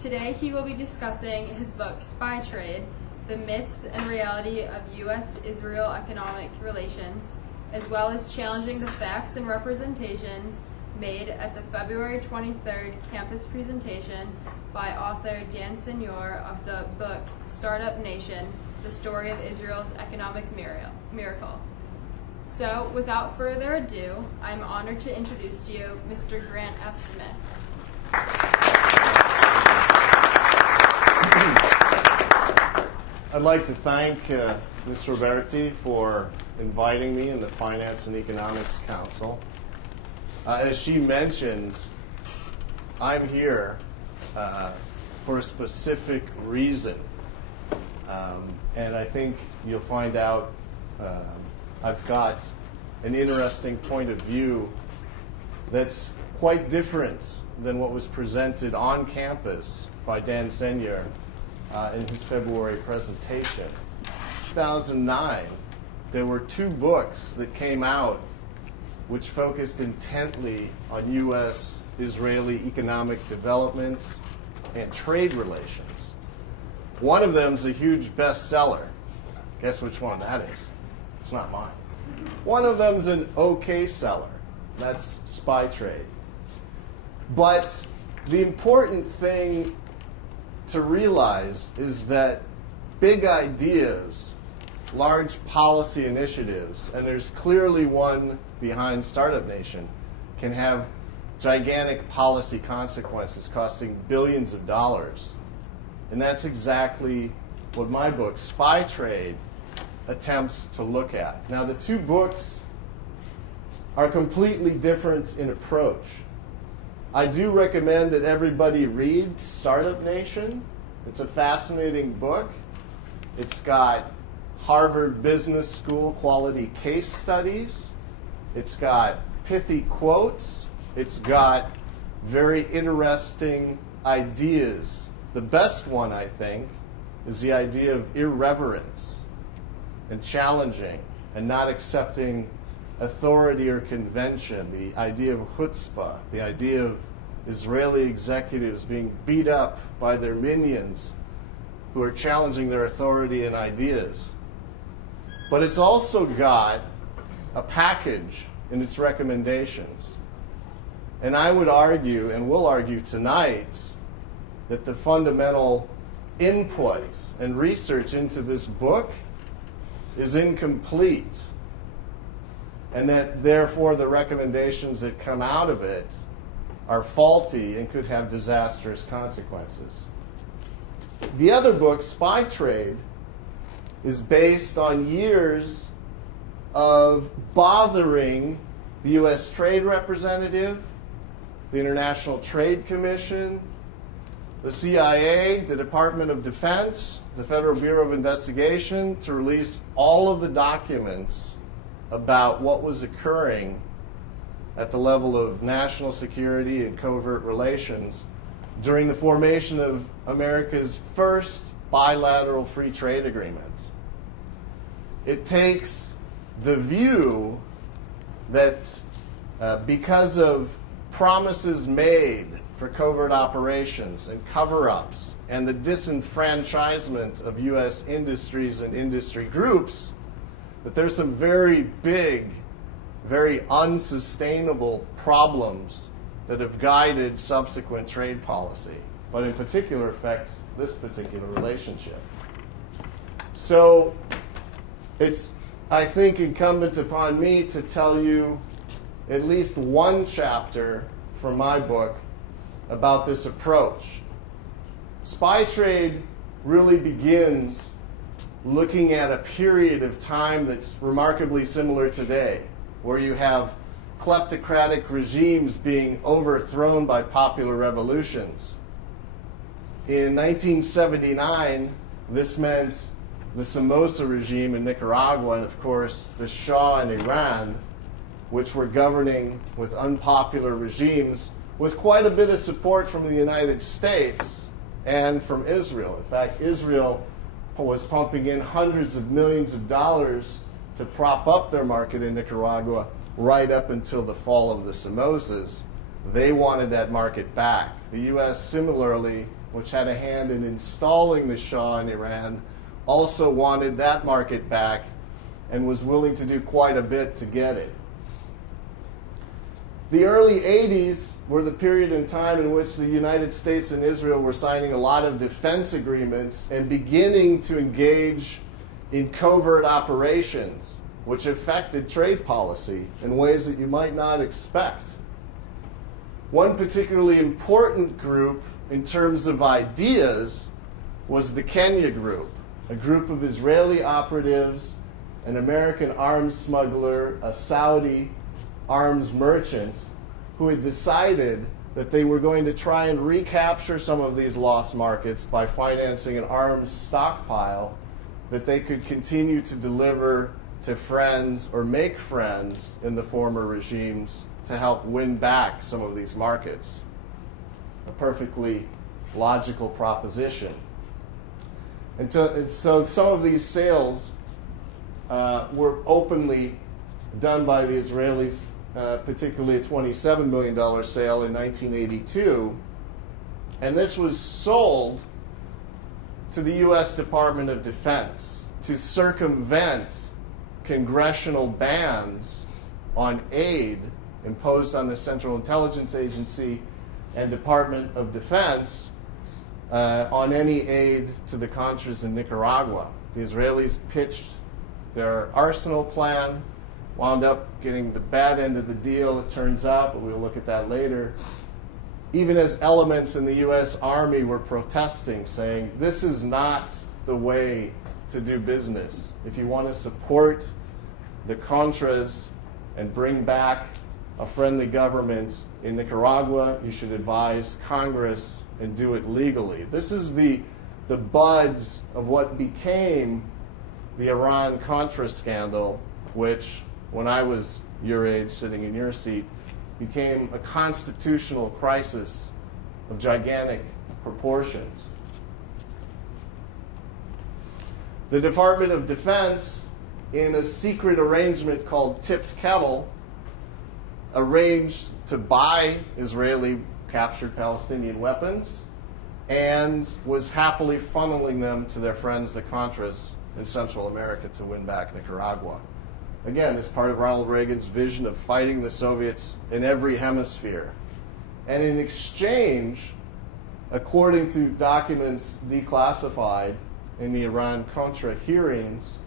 Today he will be discussing his book, Spy Trade, The Myths and Reality of U.S.-Israel Economic Relations, as well as challenging the facts and representations made at the February 23rd campus presentation by author Dan Senor of the book Startup Nation, The Story of Israel's Economic Miracle. So, without further ado, I'm honored to introduce to you Mr. Grant F. Smith. I'd like to thank Ms. Roberti for inviting me in the Finance and Economics Council. As she mentioned, I'm here for a specific reason. And I think you'll find out I've got an interesting point of view that's quite different than what was presented on campus by Dan Senor in his February presentation. In 2009, there were two books that came out which focused intently on U.S.-Israeli economic development and trade relations. One of them is a huge bestseller. Guess which one that is? It's not mine. One of them is an okay seller. That's Spy Trade. But the important thing to realize is that big ideas, large policy initiatives, and there's clearly one behind Startup Nation, can have gigantic policy consequences costing billions of dollars. And that's exactly what my book, Spy Trade, attempts to look at. Now, the two books are completely different in approach. I do recommend that everybody read Startup Nation. It's a fascinating book. It's got Harvard Business School quality case studies. It's got pithy quotes. It's got very interesting ideas. The best one, I think, is the idea of irreverence and challenging and not accepting authority or convention, the idea of chutzpah, the idea of Israeli executives being beat up by their minions who are challenging their authority and ideas. But it's also got a package in its recommendations. And I would argue, and will argue tonight, that the fundamental input and research into this book is incomplete, and that therefore the recommendations that come out of it are faulty and could have disastrous consequences. The other book, Spy Trade, is based on years of bothering the U.S. Trade Representative, the International Trade Commission, the CIA, the Department of Defense, the Federal Bureau of Investigation to release all of the documents about what was occurring at the level of national security and covert relations during the formation of America's first bilateral free trade agreement. It takes the view that because of promises made for covert operations and cover-ups and the disenfranchisement of U.S. industries and industry groups, that there's some very big, very unsustainable problems that have guided subsequent trade policy, but in particular affect this particular relationship. So it's, I think, incumbent upon me to tell you at least one chapter from my book about this approach. Spy Trade really begins looking at a period of time that's remarkably similar today, where you have kleptocratic regimes being overthrown by popular revolutions. In 1979, this meant the Somoza regime in Nicaragua and, of course, the Shah in Iran, which were governing with unpopular regimes with quite a bit of support from the United States and from Israel. In fact, Israel was pumping in hundreds of millions of dollars to prop up their market in Nicaragua right up until the fall of the Somozas. They wanted that market back. The U.S. similarly which had a hand in installing the Shah in Iran, also wanted that market back and was willing to do quite a bit to get it. The early 80s were the period in time in which the United States and Israel were signing a lot of defense agreements and beginning to engage in covert operations, which affected trade policy in ways that you might not expect. One particularly important group in terms of ideas was the Kenya group, a group of Israeli operatives, an American arms smuggler, a Saudi arms merchant, who had decided that they were going to try and recapture some of these lost markets by financing an arms stockpile that they could continue to deliver to friends or make friends in the former regimes to help win back some of these markets. A perfectly logical proposition. And so some of these sales were openly done by the Israelis, particularly a $27 million sale in 1982. And this was sold to the U.S. Department of Defense to circumvent congressional bans on aid imposed on the Central Intelligence Agency and Department of Defense on any aid to the Contras in Nicaragua. The Israelis pitched their arsenal plan, wound up getting the bad end of the deal, it turns out, but we'll look at that later. Even as elements in the U.S. Army were protesting, saying, this is not the way to do business. If you want to support the Contras and bring back a friendly government in Nicaragua, you should advise Congress and do it legally. This is the buds of what became the Iran-Contra scandal, which, when I was your age, sitting in your seat, became a constitutional crisis of gigantic proportions. The Department of Defense, in a secret arrangement called Tipped Kettle, arranged to buy Israeli captured Palestinian weapons and was happily funneling them to their friends, the Contras, in Central America to win back Nicaragua. Again, as part of Ronald Reagan's vision of fighting the Soviets in every hemisphere. And in exchange, according to documents declassified in the Iran-Contra hearings,